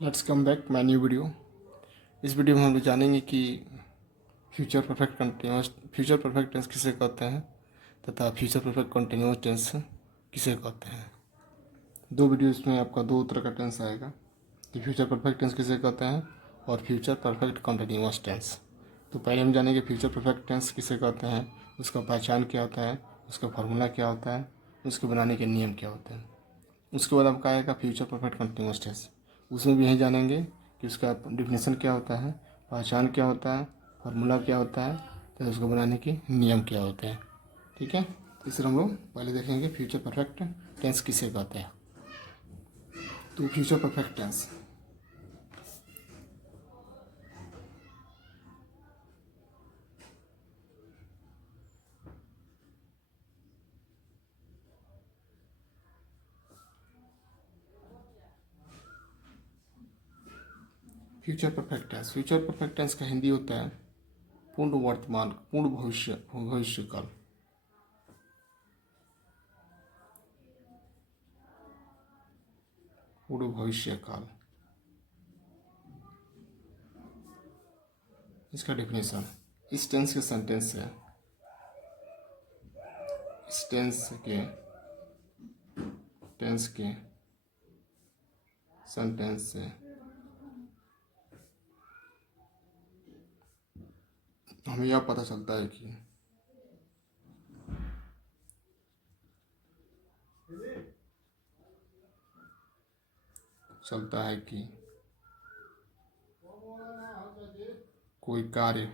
Let's come back my new video. इस video में हम लोग जानेंगे कि फ्यूचर परफेक्ट टेंस किसे कहते हैं तथा फ्यूचर परफेक्ट कंटिन्यूअस टेंस किसे कहते हैं। दो वीडियो इसमें आपका दो तरह का टेंस आएगा कि फ्यूचर परफेक्ट टेंस किसे कहते हैं और फ्यूचर परफेक्ट कंटिन्यूअस टेंस। तो पहले हम जानेंगे फ्यूचर परफेक्ट टेंस किसे कहते हैं, उसका पहचान क्या होता है, उसका फार्मूला क्या होता है, उसको बनाने के नियम क्या होते हैं। उसके बाद आपका आएगा फ्यूचर परफेक्ट कंटिन्यूअस टेंस। उसमें भी यही जानेंगे कि उसका डिफिनेशन क्या होता है, पहचान क्या होता है, फार्मूला क्या होता है, तो उसको बनाने के नियम क्या होते हैं। ठीक है, इसलिए हम लोग पहले देखेंगे फ्यूचर परफेक्ट टेंस किसे कहते हैं। तो future perfect tense future perfect tense का हिंदी होता है पूर्ण वर्तमान, पूर्ण भविष्य काल। पूर्ण भविष्य काल, इसका डेफिनेशन इस टेंस के सेंटेंस से, इस टेंस के सेंटेंस से हमें यह पता चलता है कि कोई कार्य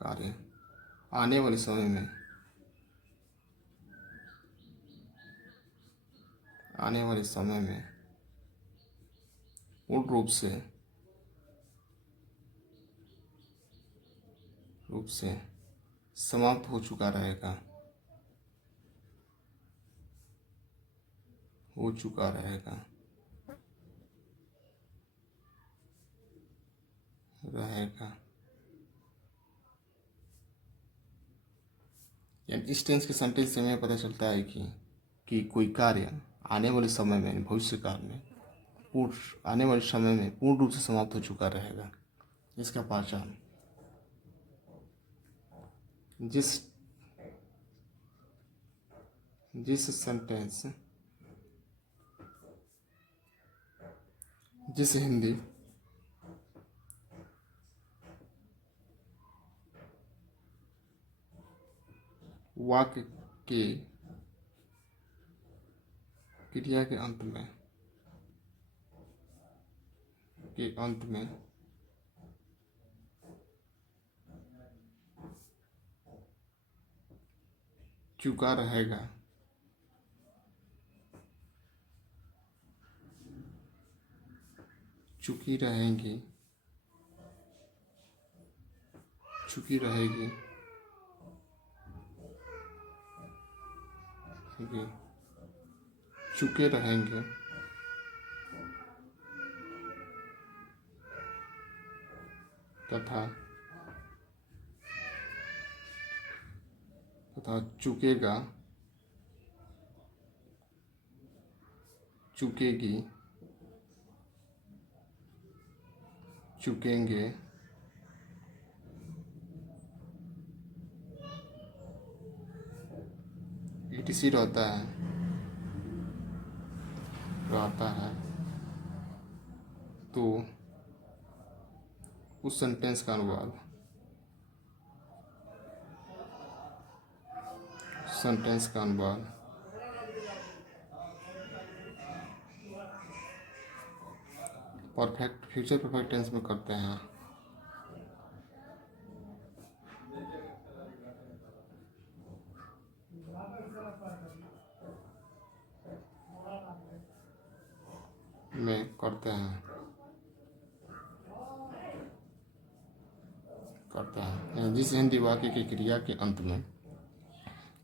कार्य आने वाले समय में पूर्ण रूप से समाप्त हो चुका रहेगा, यानी इस टेंस के सेंटेंस से हमें पता चलता है कि कोई कार्य आने वाले समय में, भविष्य काल में, आने वाले समय में पूर्ण रूप से समाप्त हो चुका रहेगा। इसका पहचान जिस हिंदी वाक्य के क्रिया के अंत में चुका रहेगा, चुकी रहेगी, चुके रहेंगे तथा चुकेगा, चुकेगी, चुकेंगे, etc रहता है। तो उस सेंटेंस का अनुवाद फ्यूचर परफेक्ट टेंस में करते हैं। जिस हिंदी वाक्य की क्रिया के अंत में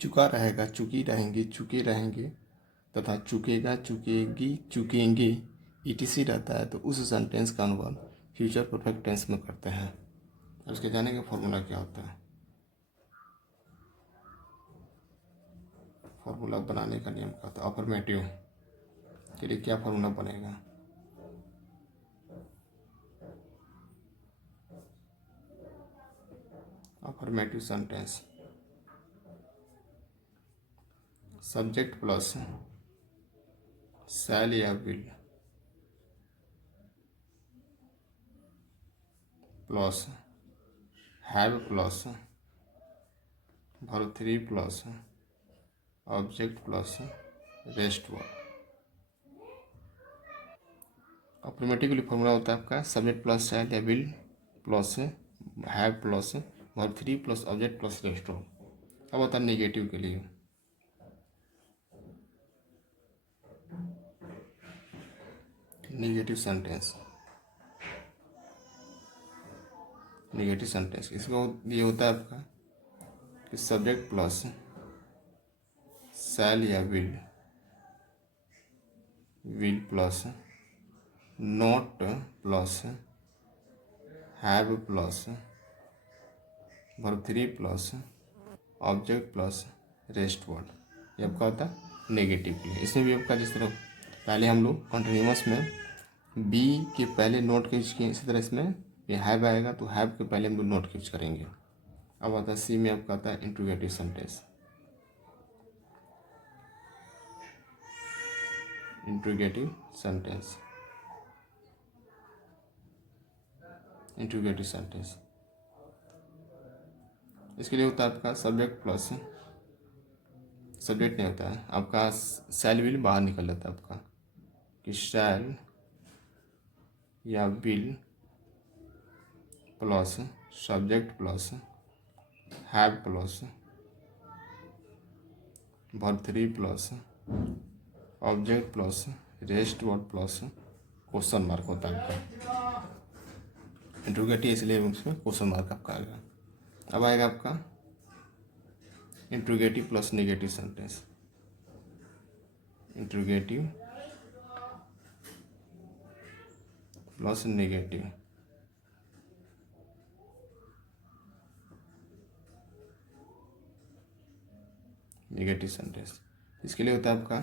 चुका रहेगा, चुकी रहेंगी, चुके रहेंगे तथा चुकेगा, चुकेगी, चुकेंगे etc रहता है, तो उस सेंटेंस का अनुवाद फ्यूचर परफेक्ट टेंस में करते हैं। उसके जाने का फॉर्मूला क्या होता है। फार्मूला बनाने का नियम क्या होता है? अफर्मेटिव के लिए क्या फार्मूला बनेगा? Affirmative sentence subject plus shall या will plus have plus verb 3 plus object plus rest verb. Affirmative के लिए फॉर्मूला होता है आपका सब्जेक्ट प्लस शैल या will plus have plus verb 3 plus object plus rest verb. अब होता है नेगेटिव के लिए नेगेटिव सेंटेंस। नेगेटिव सेंटेंस इसको ये होता है आपका कि सब्जेक्ट प्लस शैल या will plus not plus have plus verb 3 plus object plus rest word. ये आपका होता है नेगेटिव के लिए। इसमें भी आपका जिस तरह पहले हम लोग कॉन्टिन्यूअस में बी के पहले नोट के यूज किए, इसी तरह इसमें ये हैव आएगा तो हैव के पहले हम लोग नोट के यूज करेंगे। अब आता है सी में आपका आता है interrogative sentence. Interrogative sentence interrogative sentence इसके लिए होता है आपका सब्जेक्ट प्लस सब्जेक्ट नहीं होता है आपका शैल विल बाहर निकल जाता है आपका कि शैल या will plus subject plus have plus verb 3 plus object plus rest word plus question mark होता है आपका इंट्रोगेटिव, इसलिए उसमें क्वेश्चन मार्क आपका आएगा। अब आएगा आपका interrogative plus negative sentence. Interrogative plus negative negative sentence इसके लिए होता है आपका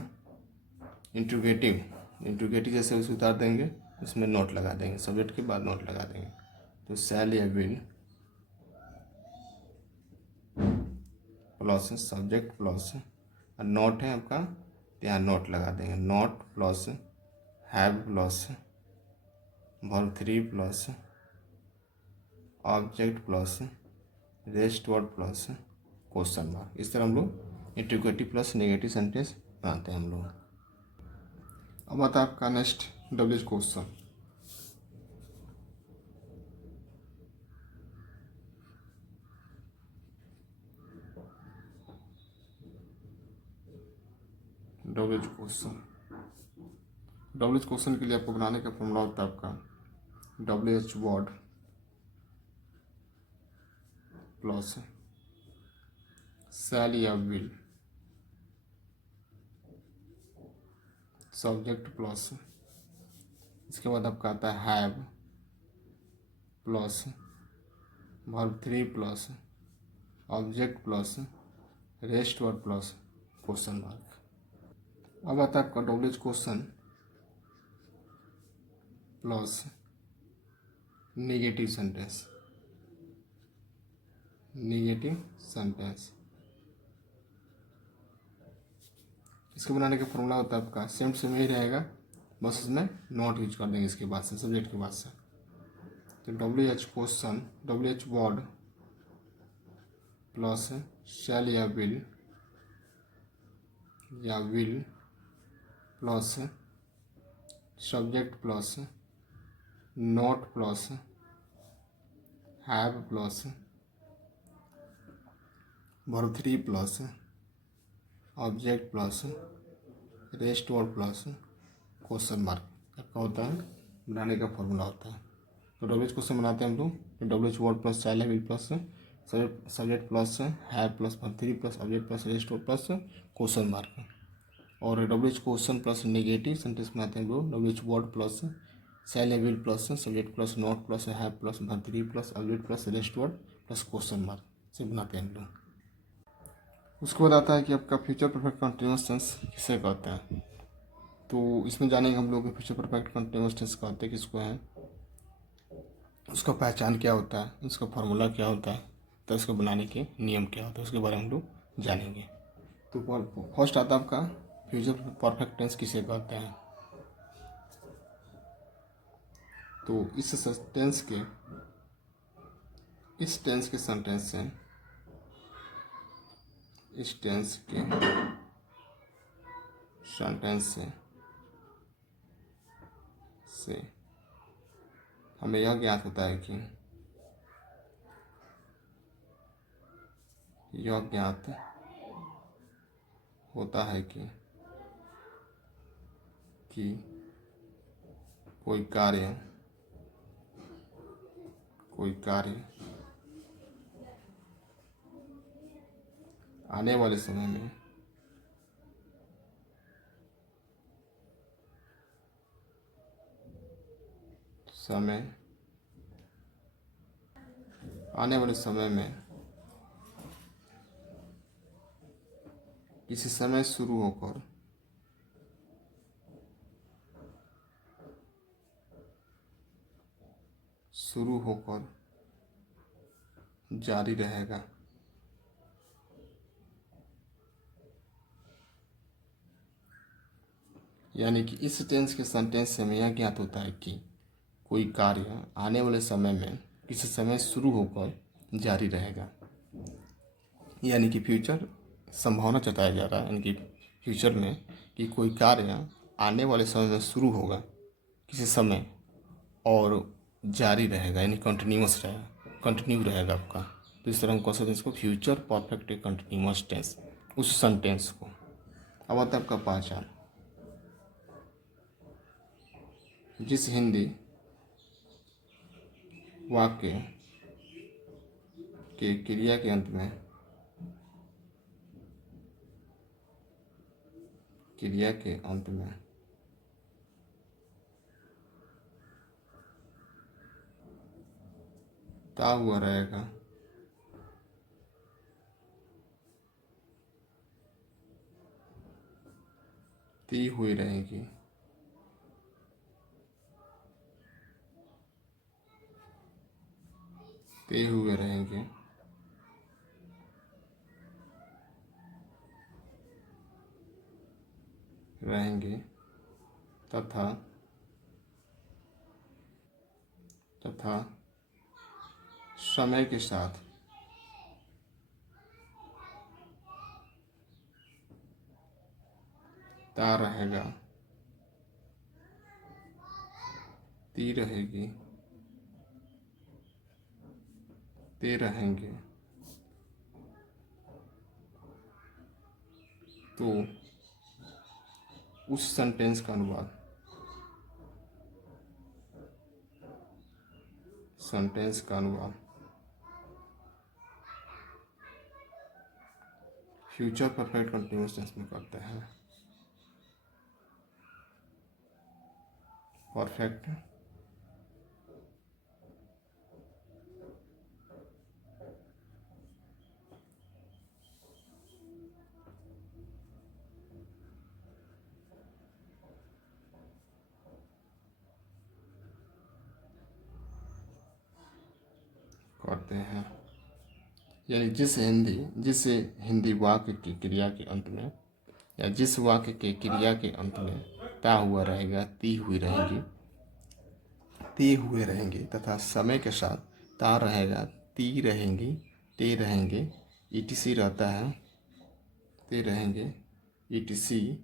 इंट्रोगेटिव जैसे उसे उतार देंगे उसमें नोट लगा देंगे, सब्जेक्ट के बाद नोट लगा देंगे। तो शैल या will plus subject plus note है आपका तो यहाँ नोट लगा देंगे, note plus have plus verb 3 plus object plus rest word plus question mark. इस तरह हम लोग इंट्रोगेटिव प्लस नेगेटिव सेंटेंस बनाते हैं हम लोग। अब आता है आपका next WH question. WH question के लिए आपको बनाने का फॉर्मूला होता है आपका डब्ल्यूएच वर्ड प्लस शैल या विल सब्जेक्ट प्लस इसके बाद आपका आता है have plus verb 3 plus object plus rest word plus question mark. अब आता है आपका WH question plus negative sentence इसको बनाने का फॉर्मूला होता है आपका सेम सेम ही रहेगा, बस इसमें नॉट यूज कर देंगे इसके बाद से सब्जेक्ट के बाद से। तो WH question WH word plus shall या will plus subject plus not plus have plus verb 3 plus object plus rest word plus question mark आपका होता है बनाने का फॉर्मूला होता है। तो डब्ल्यूएच क्वेश्चन बनाते हैं हम लोग तो डब्ल्यूएच वर्ड प्लस शैल या will plus subject plus have plus verb 3 plus object plus rest word plus question mark. और WH question plus negative sentence बनाते हैं हम लोग डब्ल्यूएच वर्ड प्लस शैल या will plus subject plus not plus have plus verb 3 plus object plus rest word plus question mark से बनाते हैं हम लोग। उसको बताता है कि आपका फ्यूचर परफेक्ट कंटिन्यूअस टेंस किसे कहते हैं। तो इसमें जानेंगे हम लोग फ्यूचर परफेक्ट कंटिन्यूअस टेंस कहते हैं किसको हैं, उसका पहचान क्या होता है, उसका फार्मूला क्या होता है, तो इसको बनाने के नियम क्या होता है, उसके बारे में हम लोग जानेंगे। तो फर्स्ट आता है आपका फ्यूचर परफेक्ट टेंस किसे कहते हैं। तो इस टेंस के सेंटेंस से हमें यह ज्ञात होता है कि कोई कार्य आने वाले समय में किसी समय शुरू होकर जारी रहेगा। यानी कि इस टेंस के सेंटेंस से हमें यह ज्ञात होता है कि कोई कार्य आने वाले समय में किसी समय शुरू होकर जारी रहेगा। यानी कि फ्यूचर संभावना जताया जा रहा है, यानी कि फ्यूचर में कि कोई कार्य आने वाले समय में शुरू होगा किसी समय और जारी रहेगा, यानी कंटिन्यू रहेगा आपका। तो इस तरह हम कह सकते हैं इसको फ्यूचर परफेक्ट कंटिन्यूअस टेंस, उस सेंटेंस को। अब आता है आपका पहचान। जिस हिंदी वाक्य के क्रिया के अंत में ता हुआ रहेगा, ती हुई रहेगी, ते हुए रहेंगे, तथा समय के साथ ता रहेगा, ती रहेगी, ते रहेंगे। तो उस सेंटेंस का अनुवाद फ्यूचर परफेक्ट कंटिन्यूअस टेंस में करते हैं। परफेक्ट करते हैं, यानी जिस हिंदी वाक्य की क्रिया के अंत में, या जिस वाक्य के क्रिया के अंत में ता हुआ रहेगा, ती हुई रहेगी, ते हुए रहेंगे, तथा समय के साथ ता रहेगा, ती रहेंगी, ते रहेंगे, ईटीसी रहता है, ते रहेंगे, ईटीसी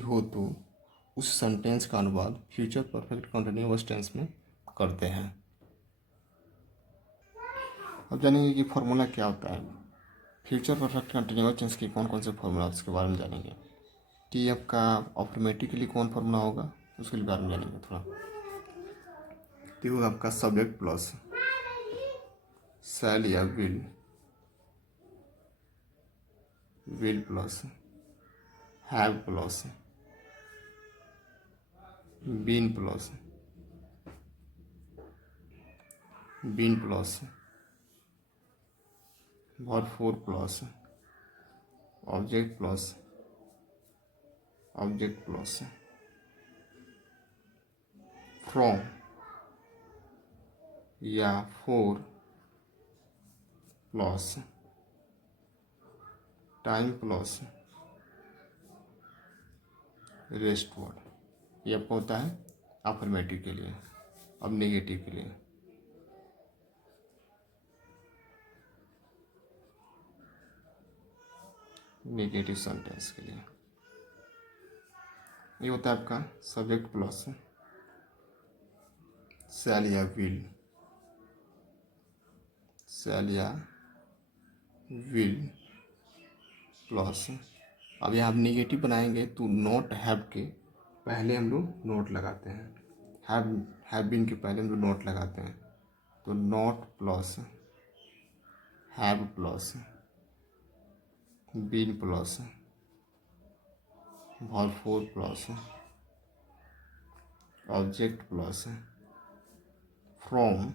हो तो उस सेंटेंस का अनुवाद फ्यूचर परफेक्ट कंटिन्यूअस टेंस में करते हैं। अब जानेंगे कि फॉर्मूला क्या होता है। फ्यूचर परफेक्ट कंटिन्यूअस टेंस के कौन कौन से फॉर्मूला उसके बारे में जानेंगे। टी एफ का ऑटोमेटिकली कौन फॉर्मूला होगा उसके बारे में जानेंगे थोड़ा। टी होगा आपका सब्जेक्ट प्लस शैल या will plus have plus been plus verb 4 plus object plus from या for plus time plus rest word. ये आपका होता है अफर्मेटिव के लिए। अब नेगेटिव के लिए, नेगेटिव सेंटेंस के लिए ये होता है आपका सब्जेक्ट प्लस शैल या विल, प्लस। अब यहाँ आप नेगेटिव बनाएंगे तो नॉट हैव के पहले हम लोग नोट लगाते हैं, हैव बीन के पहले हम लोग नोट लगाते हैं। तो not plus have plus been plus verb 4 plus object plus from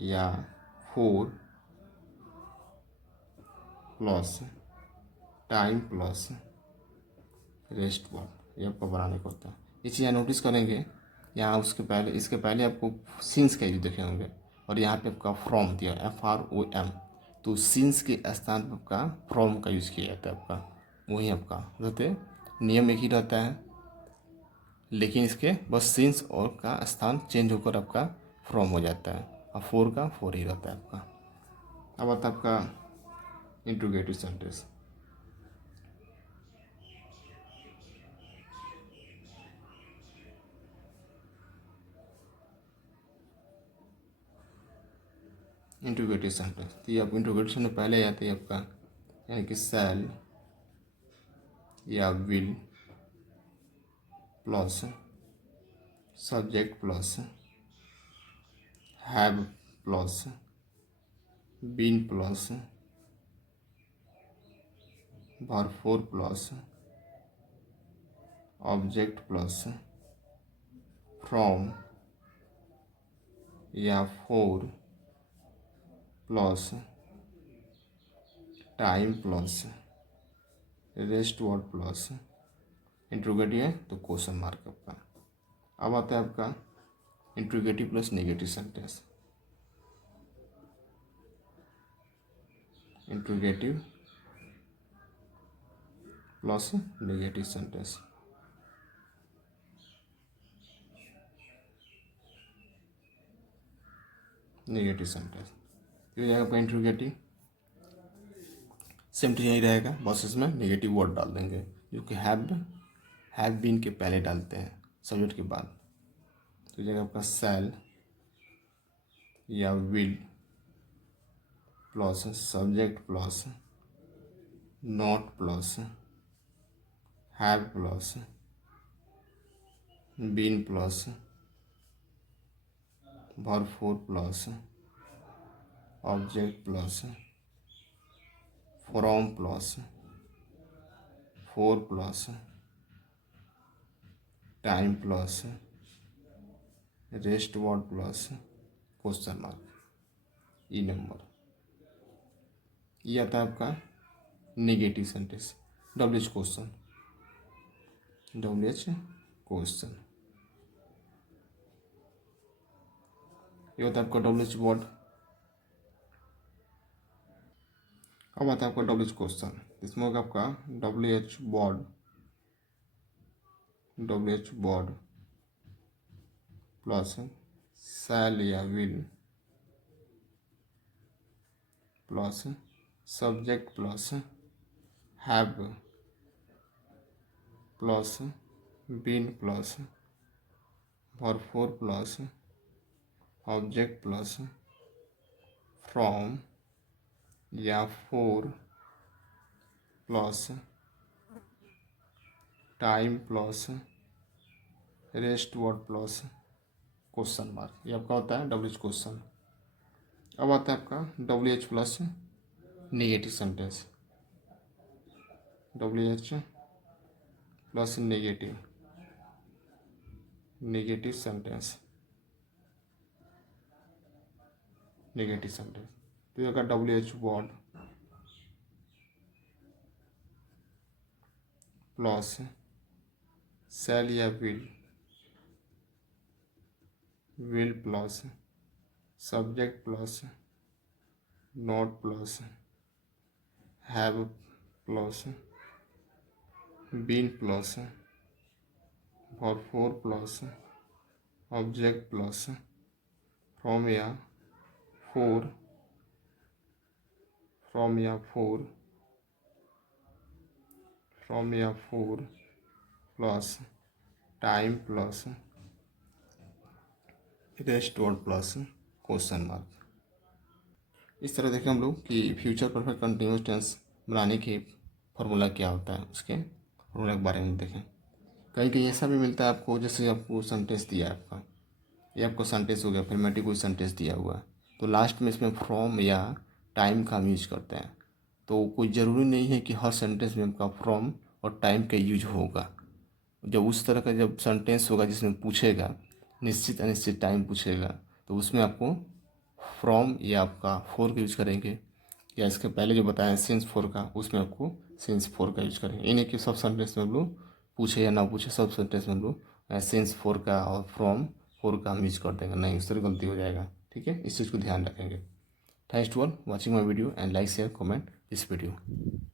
या for plus time plus rest word. ये आपको बनाने को होता है। ये चीज़ यहाँ नोटिस करेंगे, यहाँ इसके पहले आपको सिंस का यूज देखे होंगे और यहाँ पे आपका फ्रॉम दिया FROM। तो सिंस के स्थान पर आपका फ्रॉम का यूज़ किया जाता है। आपका वही आपका रहते नियम एक ही रहता है, लेकिन इसके बस सिंस और का स्थान चेंज होकर आपका फ्रॉम हो जाता है और फोर का फोर ही रहता है आपका। अब आता है आपका इंट्रोगेटिव सेंटेंस। इंट्रोगेटिव सेंटेंस तो ये आप इंट्रोगेटिव में पहले आते हैं आपका, यानी कि शैल या will plus subject plus have plus been plus verb 4 plus object plus from या for plus time plus rest word plus interrogative है तो क्वेश्चन मार्क आपका। अब आता है आपका interrogative plus negative sentence. Interrogative plus negative sentence. Negative sentence ये हो जाएगा आपका इंट्रोगेटिव। सेम चीज़ यही रहेगा, बस इसमें नेगेटिव वर्ड डाल देंगे जो कि हैव बीन के पहले डालते हैं सब्जेक्ट के बाद। तो जगह आपका शैल या will plus subject plus not plus have plus been plus verb 4 plus object plus from plus 4 plus time plus rest word plus question mark ई नंबर। ये आता है आपका नेगेटिव सेंटेंस। WH क्वेश्चन, ये होता है आपका WH वर्ड। अब आता है आपका WH क्वेश्चन। इसमें होगा आपका WH वर्ड प्लस शैल या will plus subject plus have plus been plus verb 4 plus object plus from या for plus time plus rest word plus question mark. ये आपका होता है WH क्वेश्चन। अब आता है आपका WH plus negative sentence. WH plus negative sentence. Negative sentence. तो ये का WH वर्ड प्लस शैल या will plus subject plus not plus have plus been plus four plus object plus from या for plus time plus restaurant plus question mark. इस तरह देखें हम लोग कि फ्यूचर परफेक्ट कंटिन्यूस टेंस बनाने के फॉर्मूला क्या होता है, उसके फॉर्मूला के बारे में देखें। कहीं कहीं ऐसा भी मिलता है आपको, जैसे आपको सेंटेंस दिया है आपका, ये आपको सेंटेंस हो गया, अफर्मेटिव कोई सेंटेंस दिया हुआ है, तो लास्ट में इसमें फ्रॉम या टाइम का हम यूज करते हैं। तो कोई ज़रूरी नहीं है कि हर सेंटेंस में आपका फ्रॉम और टाइम का यूज होगा। जब उस तरह का जब सेंटेंस होगा जिसमें पूछेगा निश्चित अनिश्चित टाइम पूछेगा, तो उसमें आपको फ्रॉम या आपका फोर का यूज करेंगे, या इसके पहले जो बताया सिंस फोर का, उसमें आपको सिंस फोर का यूज करेंगे। इन्हें कि सब सेंटेंस में हम लोग पूछे या ना पूछे, सब सेंटेंस में हम लोग सिंस फोर का और फ्रॉम फोर का हम यूज कर देंगे, नहीं उस तरह गलती हो जाएगा। ठीक है, इस चीज़ को ध्यान रखेंगे। Thanks to all watching my video and like share comment this video.